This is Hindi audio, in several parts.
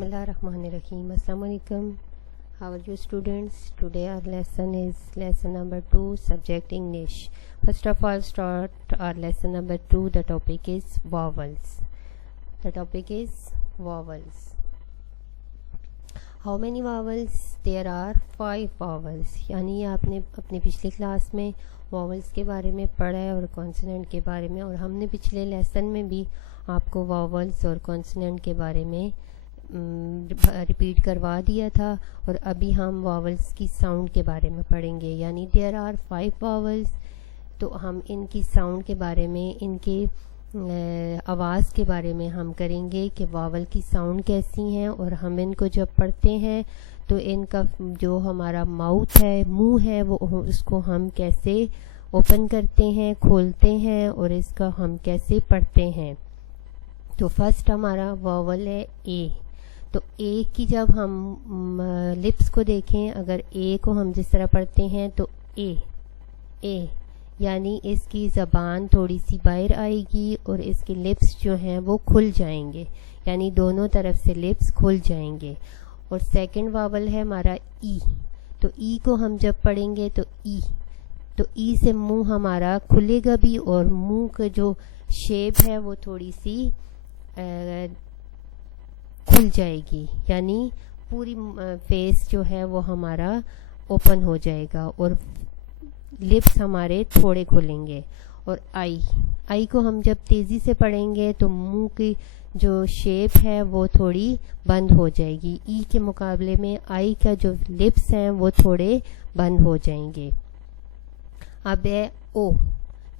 Bismillahirrahmanirrahim. Assalamu alaikum. How are you students? Today our lesson is lesson number 2, subject English. First of all, start our lesson number 2. The topic is vowels. The topic is vowels. How many vowels? There are 5 vowels. यानी आपने अपनी पिछली क्लास में vowels के बारे में पढ़ा है और consonant के बारे में, और हमने पिछले लेसन में भी आपको vowels और consonant के बारे में रिपीट करवा दिया था। और अभी हम vowels की साउंड के बारे में पढ़ेंगे। यानी देयर आर 5 vowels, तो हम इनकी साउंड के बारे में, इनके आवाज़ के बारे में हम करेंगे कि वावल की साउंड कैसी हैं, और हम इनको जब पढ़ते हैं तो इनका जो हमारा माउथ है, मुंह है, वो उसको हम कैसे ओपन करते हैं, खोलते हैं, और इसका हम कैसे पढ़ते हैं। तो फर्स्ट हमारा वावल है ए। तो ए की जब हम लिप्स को देखें, अगर ए को हम जिस तरह पढ़ते हैं तो ए यानी इसकी ज़बान थोड़ी सी बाहर आएगी और इसके लिप्स जो हैं वो खुल जाएंगे, यानी दोनों तरफ से लिप्स खुल जाएंगे। और सेकंड वावल है हमारा ई। तो ई को हम जब पढ़ेंगे तो ई से मुंह हमारा खुलेगा भी, और मुंह का जो शेप है वो थोड़ी सी खुल जाएगी, यानी पूरी फेस जो है वो हमारा ओपन हो जाएगा और लिप्स हमारे थोड़े खुलेंगे। और आई को हम जब तेज़ी से पढ़ेंगे तो मुंह की जो शेप है वो थोड़ी बंद हो जाएगी। ई के मुकाबले में आई का जो लिप्स हैं वो थोड़े बंद हो जाएंगे। अब है ओ।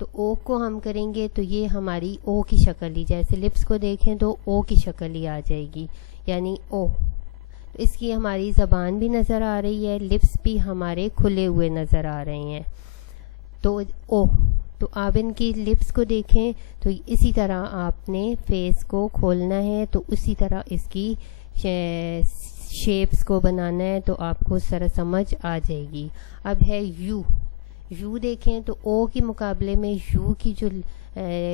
तो ओ को हम करेंगे तो ये हमारी ओ की शक्ल ही, जैसे लिप्स को देखें तो ओ की शक्ल ही आ जाएगी, यानी ओ। तो इसकी हमारी ज़बान भी नज़र आ रही है, लिप्स भी हमारे खुले हुए नज़र आ रहे हैं। तो ओ। तो आप इनकी लिप्स को देखें तो इसी तरह आपने फेस को खोलना है, तो उसी तरह इसकी शेप्स को बनाना है, तो आपको सारा समझ आ जाएगी। अब है यू देखें तो ओ के मुकाबले में यू की जो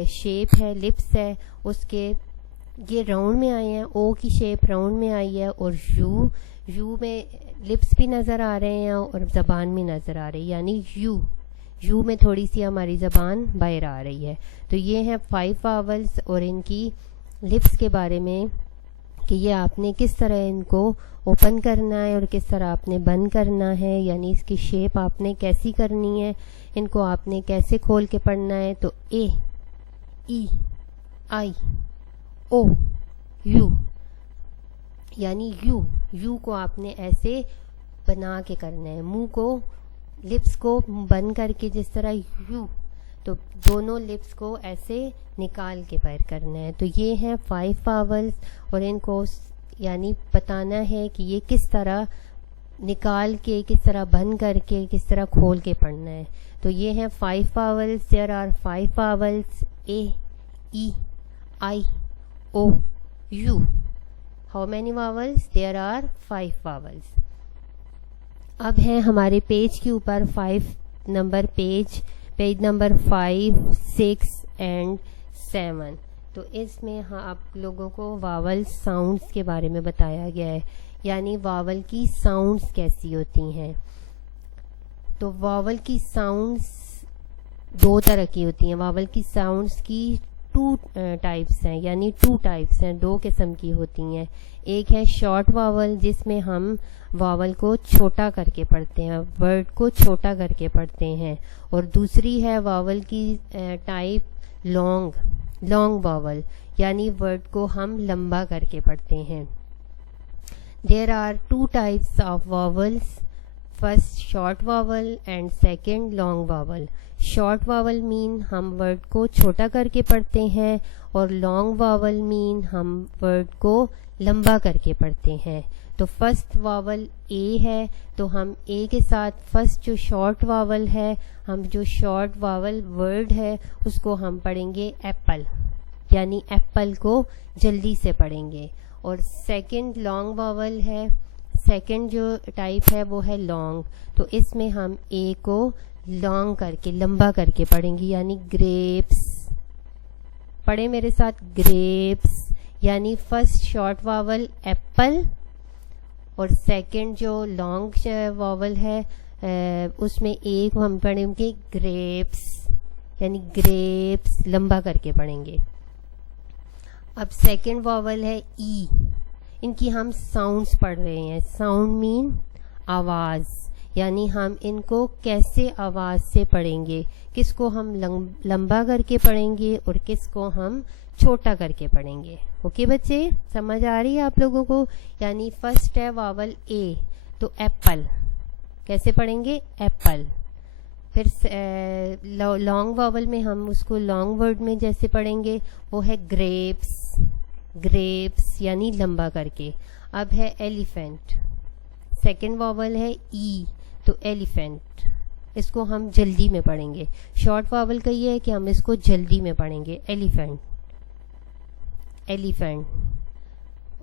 शेप है, लिप्स है, उसके ये राउंड में आए हैं, ओ की शेप राउंड में आई है, और यू में लिप्स भी नज़र आ रहे हैं और ज़बान भी नज़र आ रही है, यानी यू में थोड़ी सी हमारी ज़बान बाहर आ रही है। तो ये हैं 5 वावल्स और इनकी लिप्स के बारे में कि ये आपने किस तरह इनको ओपन करना है और किस तरह आपने बंद करना है, यानी इसकी शेप आपने कैसी करनी है, इनको आपने कैसे खोल के पढ़ना है। तो ए, ई, आई, ओ, यू, यानी यू को आपने ऐसे बना के करना है, मुंह को, लिप्स को बंद करके, जिस तरह यू, तो दोनों लिप्स को ऐसे निकाल के बाहर करना है। तो ये हैं 5 वावल्स और इनको यानी बताना है कि ये किस तरह निकाल के, किस तरह बंद करके, किस तरह खोल के पढ़ना है। तो ये हैं 5 vowels. There are 5 vowels, A, E, I, O, U. How many vowels? There are 5 vowels. अब है हमारे पेज के ऊपर 5 नंबर पेज नंबर 5, 6 एंड 7। तो इसमें आप लोगों को वावल साउंड्स के बारे में बताया गया है, यानी वावल की साउंड्स कैसी होती हैं। तो वावल की साउंड्स 2 तरह की होती हैं। वावल की साउंड्स की 2 टाइप्स हैं, यानी 2 टाइप्स हैं, 2 किस्म की होती हैं। एक है शॉर्ट वावल, जिसमें हम वावल को छोटा करके पढ़ते हैं, वर्ड को छोटा करके पढ़ते हैं। और दूसरी है वावल की टाइप लॉन्ग वावल, यानी वर्ड को हम लंबा करके पढ़ते हैं। There are 2 types of vowels, first short vowel and second long vowel. Short vowel mean हम वर्ड को छोटा करके पढ़ते हैं, और लॉन्ग वावल मीन हम वर्ड को लंबा करके पढ़ते हैं। तो फर्स्ट वावल ए है, तो हम ए के साथ फर्स्ट जो शॉर्ट वावल है, हम जो शॉर्ट वावल वर्ड है उसको हम पढ़ेंगे एप्पल, यानी एप्पल को जल्दी से पढ़ेंगे। और सेकंड लॉन्ग वावल है, सेकंड जो टाइप है वो है लॉन्ग, तो इसमें हम ए को लॉन्ग करके, लंबा करके पढ़ेंगे, यानी ग्रेप्स। पढ़े मेरे साथ, ग्रेप्स, यानी फर्स्ट शॉर्ट वावल एप्पल और सेकंड जो लॉन्ग वावल है उसमें एक को हम पढ़ेंगे ग्रेप्स, यानी ग्रेप्स लंबा करके पढ़ेंगे। अब सेकंड वावल है ई, इनकी हम साउंड्स पढ़ रहे हैं। साउंड मीन आवाज़, यानी हम इनको कैसे आवाज़ से पढ़ेंगे, किसको हम लंबा करके पढ़ेंगे और किसको हम छोटा करके पढ़ेंगे। ओके बच्चे, समझ आ रही है आप लोगों को। यानी फर्स्ट है वावल ए, तो एप्पल कैसे पढ़ेंगे, एप्पल। फिर लॉन्ग वावल में हम उसको लॉन्ग वर्ड में जैसे पढ़ेंगे वो है ग्रेप्स, ग्रेप्स यानी लंबा करके। अब है एलिफेंट, सेकंड वावल है ई, तो एलिफेंट, इसको हम जल्दी में पढ़ेंगे। शॉर्ट वावल का ये है कि हम इसको जल्दी में पढ़ेंगे, एलिफेंट, एलिफेंट।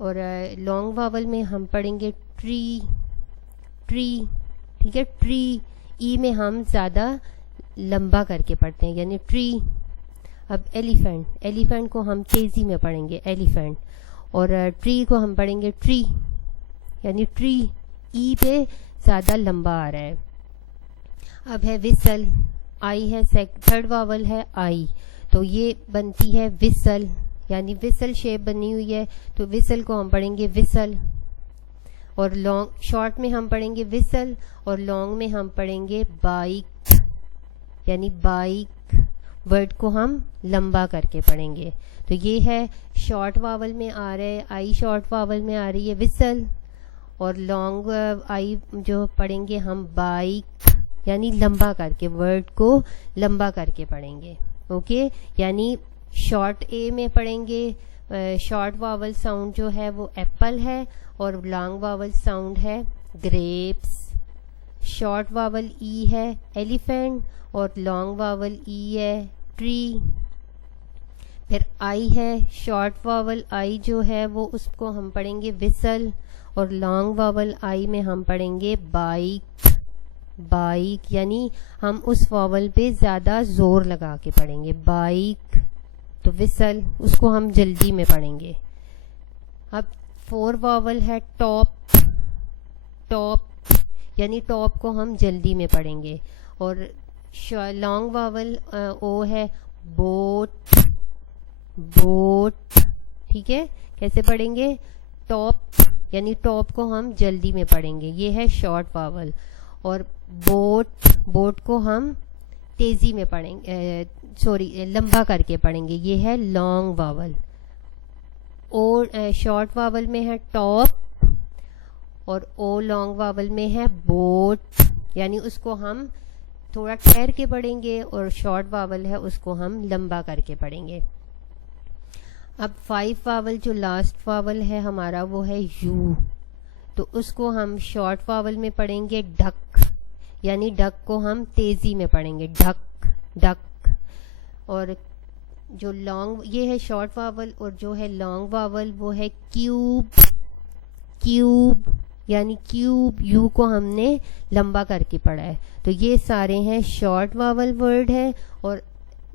और लॉन्ग वावल में हम पढ़ेंगे ट्री, ट्री, ठीक है, ट्री। ई में हम ज़्यादा लंबा करके पढ़ते हैं, यानी ट्री। अब एलिफेंट, एलिफेंट को हम तेज़ी में पढ़ेंगे, एलिफेंट। और ट्री को हम पढ़ेंगे ट्री, यानी ट्री, ई पे ज़्यादा लंबा आ रहा है। अब है विसल, आई है, थर्ड वावल है आई, तो ये बनती है विसल, यानी विसल शेप बनी हुई है, तो विसल को हम पढ़ेंगे विसल। और लॉन्ग, शॉर्ट में हम पढ़ेंगे विसल और लॉन्ग में हम पढ़ेंगे बाइक, यानी बाइक, वर्ड को हम लंबा करके पढ़ेंगे। तो ये है शॉर्ट वावल में आ रहा है, आई शॉर्ट वावल में आ रही है विसल, और लॉन्ग आई जो पढ़ेंगे हम बाइक, यानी लंबा करके, वर्ड को लंबा करके पढ़ेंगे। ओके, यानी शॉर्ट ए में पढ़ेंगे, शॉर्ट वावल साउंड जो है वो एप्पल है और लॉन्ग वावल साउंड है ग्रेप्स। शॉर्ट वावल ई है एलिफेंट और लॉन्ग वावल ई है ट्री। फिर आई है, शॉर्ट वावल आई जो है वो उसको हम पढ़ेंगे विसल और लॉन्ग वावल आई में हम पढ़ेंगे बाइक, बाइक, यानी हम उस वावल पे ज़्यादा जोर लगा के पढ़ेंगे, बाइक, तो विसल, उसको हम जल्दी में पढ़ेंगे। अब फोर वावल है टॉप, टॉप, यानी टॉप को हम जल्दी में पढ़ेंगे। और लॉन्ग वावल ओ है बोट, बोट, ठीक है, कैसे पढ़ेंगे, टॉप, यानी टॉप को हम जल्दी में पढ़ेंगे, ये है शॉर्ट वावल। और बोट, बोट को हम तेज़ी में पढ़ेंगे, सॉरी लंबा करके पढ़ेंगे, ये है लॉन्ग वावल। ओ शॉर्ट वावल में है टॉप और ओ लॉन्ग वावल में है बोट, यानी उसको हम थोड़ा ठहर के पढ़ेंगे और शॉर्ट वावल है उसको हम लंबा करके पढ़ेंगे। अब फाइव वावल जो लास्ट वावल है हमारा वो है यू, तो उसको हम शॉर्ट वावल में पढ़ेंगे ढक, यानी ढक को हम तेज़ी में पढ़ेंगे, ढक, ढक। और जो लॉन्ग, ये है शॉर्ट वावल, और जो है लॉन्ग वावल वो है क्यूब, क्यूब, यानी क्यूब, यू को हमने लंबा करके पढ़ा है। तो ये सारे हैं शॉर्ट वावल वर्ड हैं और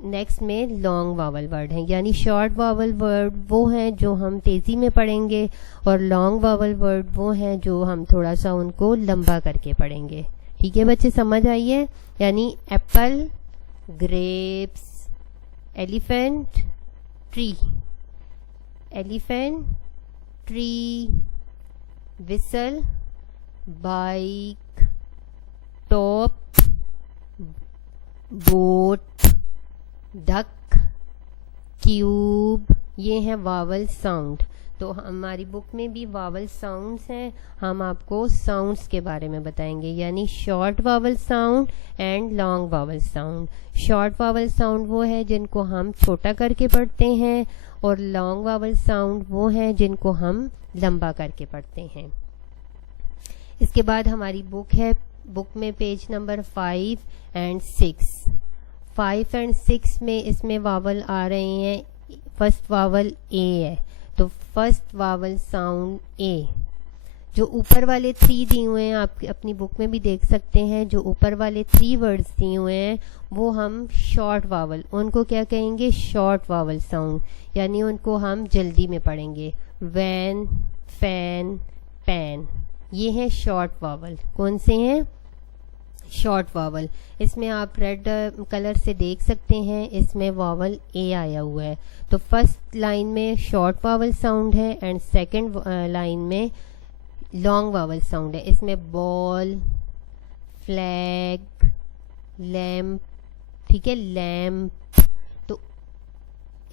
नेक्स्ट में लॉन्ग वावल वर्ड हैं, यानी शॉर्ट वावल वर्ड वो हैं जो हम तेज़ी में पढ़ेंगे और लॉन्ग वावल वर्ड वो हैं जो हम थोड़ा सा उनको लंबा करके पढ़ेंगे। ठीक है बच्चे, समझ आई है। यानी Apple, grapes, elephant, tree, elephant, tree, whistle, bike, top, boat, duck, cube, ये हैं वावल साउंड। तो हमारी बुक में भी वावल साउंड्स हैं, हम आपको साउंड्स के बारे में बताएंगे, यानी short vowel sound and long vowel sound. Short vowel sound वो है जिनको हम छोटा करके पढ़ते हैं और लॉन्ग वावल साउंड वो हैं जिनको हम लंबा करके पढ़ते हैं। इसके बाद हमारी बुक है, बुक में पेज नंबर 5 एंड 6। 5 एंड 6 में इसमें वावल आ रहे हैं, फर्स्ट वावल ए है, तो फर्स्ट वावल साउंड ए। जो ऊपर वाले 3 दिए हुए हैं, आप अपनी बुक में भी देख सकते हैं, जो ऊपर वाले 3 वर्ड्स दिए हुए हैं वो हम शॉर्ट वावल, उनको क्या कहेंगे, शॉर्ट वावल साउंड, यानी उनको हम जल्दी में पढ़ेंगे। वैन, फैन, पैन, ये हैं शॉर्ट वावल। कौन से हैं, शॉर्ट वावल। इसमें आप रेड कलर से देख सकते हैं, इसमें वावल ए आया हुआ है। तो फर्स्ट लाइन में शॉर्ट वावल साउंड है एंड सेकंड लाइन में लॉन्ग वावल साउंड है। इसमें बॉल, फ्लैग, लैम्प, ठीक है, लैम्प। तो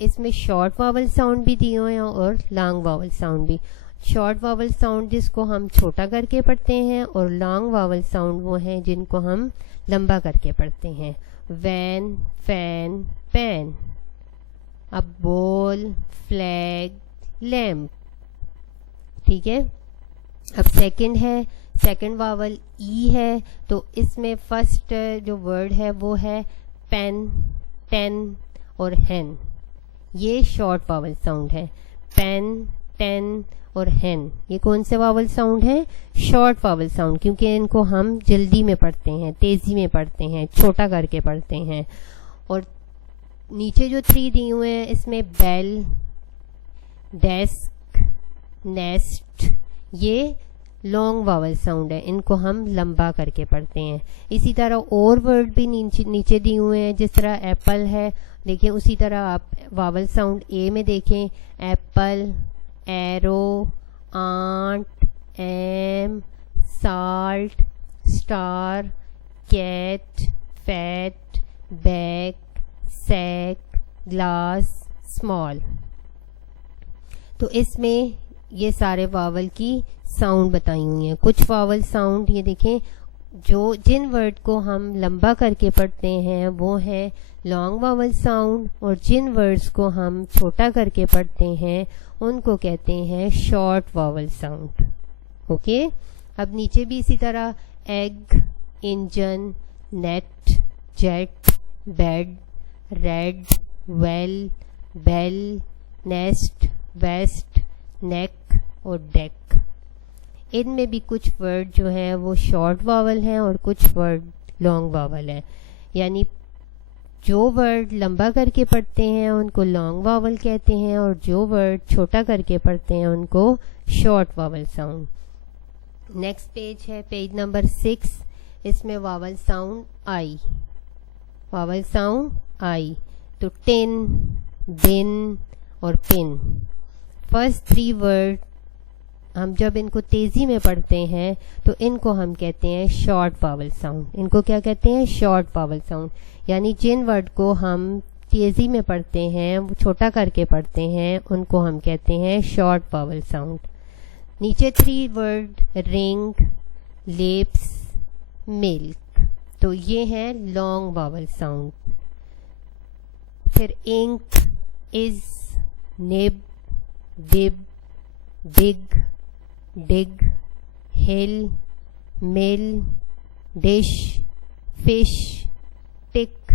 इसमें शॉर्ट वावल साउंड भी दिए हुए हैं और लॉन्ग वावल साउंड भी। शॉर्ट वावल साउंड जिसको हम छोटा करके पढ़ते हैं और लॉन्ग वावल साउंड वो हैं जिनको हम लंबा करके पढ़ते हैं। Van, fan, pan. अब बॉल, फ्लैग, लैम्प, ठीक है। अब सेकंड है, सेकंड वावल ई है, तो इसमें फर्स्ट जो वर्ड है वो है पेन, टेन और हैन। ये शॉर्ट वावल साउंड है। पेन, टेन और हैन, ये कौन से वावल साउंड है, शॉर्ट वावल साउंड, क्योंकि इनको हम जल्दी में पढ़ते हैं, तेजी में पढ़ते हैं, छोटा करके पढ़ते हैं। और नीचे जो 3 दिए हुए हैं, इसमें बेल, डेस्क, नेस्ट, ये लॉन्ग वावल साउंड है, इनको हम लंबा करके पढ़ते हैं। इसी तरह और वर्ड भी नीचे दिए हुए हैं, जिस तरह एप्पल है, देखिए उसी तरह आप वावल साउंड ए में देखें, apple, arrow, aunt, am, salt, star, cat, fat, back, sack, glass, small. तो इसमें ये सारे वावल की साउंड बताई हुई हैं। कुछ वावल साउंड ये देखें, जो जिन वर्ड को हम लंबा करके पढ़ते हैं वो है लॉन्ग वावल साउंड, और जिन वर्ड्स को हम छोटा करके पढ़ते हैं उनको कहते हैं शॉर्ट वावल साउंड। ओके, अब नीचे भी इसी तरह egg, engine, net, jet, bed, red, well, bell, nest, west, neck और डेक। इनमें भी कुछ वर्ड जो हैं वो शॉर्ट वावल हैं और कुछ वर्ड लॉन्ग वावल हैं, यानी जो वर्ड लंबा करके पढ़ते हैं उनको लॉन्ग वावल कहते हैं और जो वर्ड छोटा करके पढ़ते हैं उनको short vowel sound. Next page है पेज नंबर 6, इसमें वावल साउंड आई, वावल साउंड आई। तो टिन, बिन और पिन, फर्स्ट 3 वर्ड हम जब इनको तेजी में पढ़ते हैं तो इनको हम कहते हैं शॉर्ट वावल साउंड। इनको क्या कहते हैं, शॉर्ट वावल साउंड, यानी जिन वर्ड को हम तेजी में पढ़ते हैं, वो छोटा करके पढ़ते हैं, उनको हम कहते हैं शॉर्ट वावल साउंड। नीचे 3 वर्ड रिंग, लिप्स, मिल्क, तो ये है लॉन्ग वावल साउंड। फिर ink, is, nib, bib, big, dig, hill, mill, dish, fish, tick,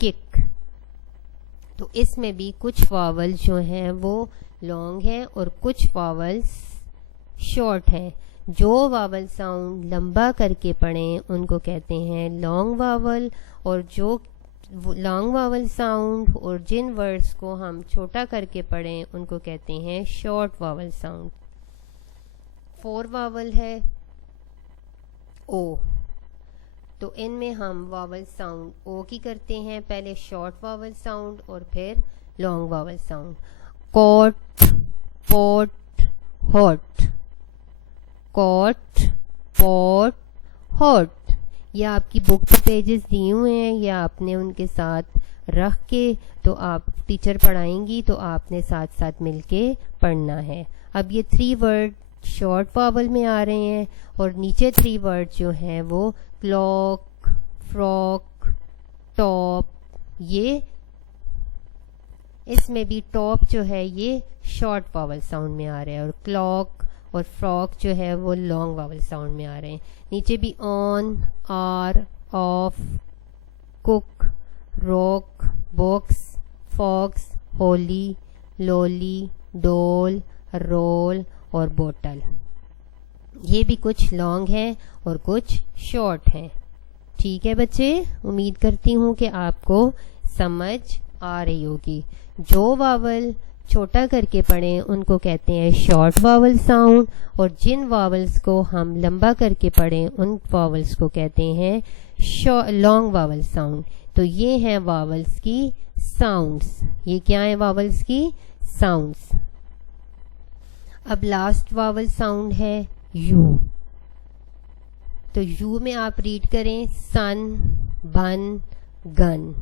kick. तो इसमें भी कुछ वावल जो हैं वो लॉन्ग हैं और कुछ वावल्स शॉर्ट हैं। जो वावल साउंड लंबा करके पढ़ें उनको कहते हैं लॉन्ग वावल, और जो लॉन्ग वावल साउंड और जिन वर्ड्स को हम छोटा करके पढ़ें उनको कहते हैं शॉर्ट वावल साउंड। 4 वावल है ओ, तो इनमें हम वावल साउंड ओ की करते हैं, पहले शॉर्ट वावल साउंड और फिर long vowel sound. Cot, pot, hot, cot, pot, hot. या आपकी बुक पे पेजेस दिए हुए हैं या आपने उनके साथ रख के तो आप टीचर पढ़ाएंगी तो आपने साथ साथ मिलके पढ़ना है। अब ये 3 वर्ड शॉर्ट वावल में आ रहे हैं और नीचे 3 वर्ड जो हैं वो क्लॉक, फ्रॉक, टॉप, ये इसमें भी टॉप जो है ये शॉर्ट वावल साउंड में आ रहा है और क्लॉक और फ्रॉक जो है वो लॉन्ग वावल साउंड में आ रहे हैं। नीचे भी on, are, off, cook, rock, box, fox, holy, lolly, doll, roll और बोतल। ये भी कुछ लॉन्ग हैं और कुछ शॉर्ट हैं। ठीक है बच्चे, उम्मीद करती हूँ कि आपको समझ आ रही होगी। जो वावल छोटा करके पढ़ें उनको कहते हैं शॉर्ट वावल साउंड, और जिन वावल्स को हम लंबा करके पढ़ें उन वावल्स को कहते हैं लॉन्ग वावल साउंड। तो ये हैं वावल्स की साउंड्स। ये क्या है वावल्स की साउंड्स। अब लास्ट वावल साउंड है यू। तो यू में आप रीड करें सन, बन, गन।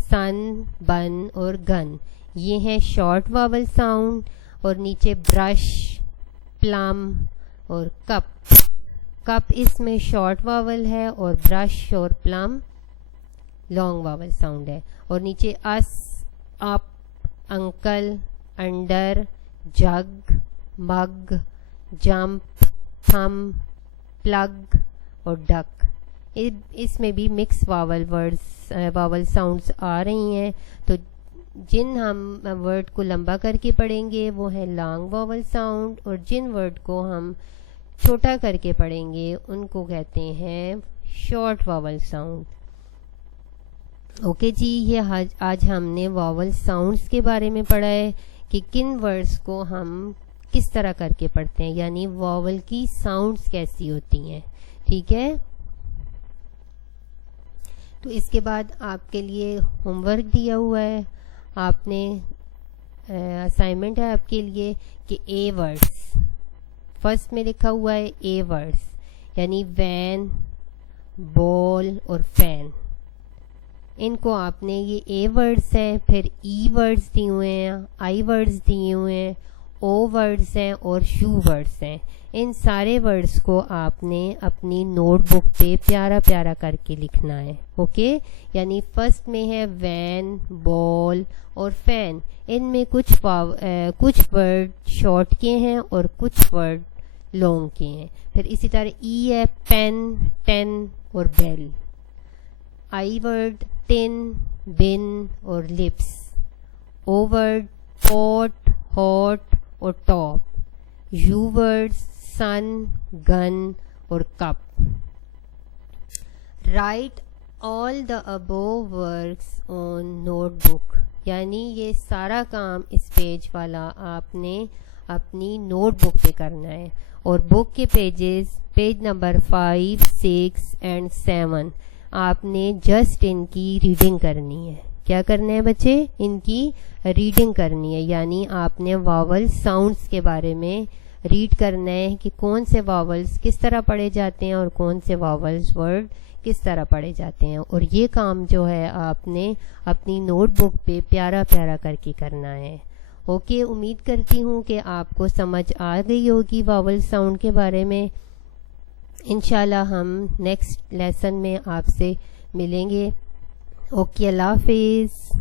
सन, बन और गन, ये हैं शॉर्ट वावल साउंड। और नीचे ब्रश, प्लम और कप। कप इसमें शॉर्ट वावल है और ब्रश और प्लम लॉन्ग वावल साउंड है। और नीचे अस, अप, अंकल, अंडर, जग, मग, जंप, थम, प्लग और डक। इसमें भी मिक्स वावल साउंड्स आ रही हैं। तो जिन हम वर्ड को लंबा करके पढ़ेंगे वो है लॉन्ग वावल साउंड, और जिन वर्ड को हम छोटा करके पढ़ेंगे उनको कहते हैं शॉर्ट वावल साउंड। ओके जी, ये आज हमने वावल साउंड्स के बारे में पढ़ा है कि किन वर्ड्स को हम किस तरह करके पढ़ते हैं, यानी वावल की साउंड्स कैसी होती हैं। ठीक है, तो इसके बाद आपके लिए होमवर्क दिया हुआ है। आपने असाइनमेंट है आपके लिए कि ए वर्ड्स, फर्स्ट में लिखा हुआ है ए वर्ड्स, यानी वैन, बॉल और फैन। इनको आपने, ये ए वर्ड्स हैं, फिर ई वर्ड्स दिए हुए हैं, आई वर्ड्स दिए हुए हैं, ओ वर्ड्स हैं और यू वर्ड्स हैं। इन सारे वर्ड्स को आपने अपनी नोटबुक पे प्यारा प्यारा करके लिखना है। ओके, यानी फर्स्ट में है वैन, बॉल और फैन। इनमें कुछ वर्ड शॉर्ट के हैं और कुछ वर्ड लॉन्ग के हैं। फिर इसी तरह ई है पेन, टेन और bell. I word tin, bin और lips. O word pot, hot और top. U words sun, gun और cup. Write all the above works on notebook, यानी ये सारा काम इस पेज वाला आपने अपनी नोटबुक पे करना है। और बुक के पेज नंबर 5, 6 एंड 7 आपने जस्ट इनकी रीडिंग करनी है। क्या करना है बच्चे? इनकी रीडिंग करनी है, यानी आपने वावल साउंड्स के बारे में रीड करना है कि कौन से वावल्स किस तरह पढ़े जाते हैं और कौन से वावल्स वर्ड किस तरह पढ़े जाते हैं। और ये काम जो है आपने अपनी नोटबुक पे प्यारा प्यारा करके करना है। ओके, उम्मीद करती हूँ कि आपको समझ आ गई होगी वावल साउंड के बारे में। इंशाल्लाह हम नेक्स्ट लेसन में आपसे मिलेंगे। ओके, अल्लाह हाफिज़।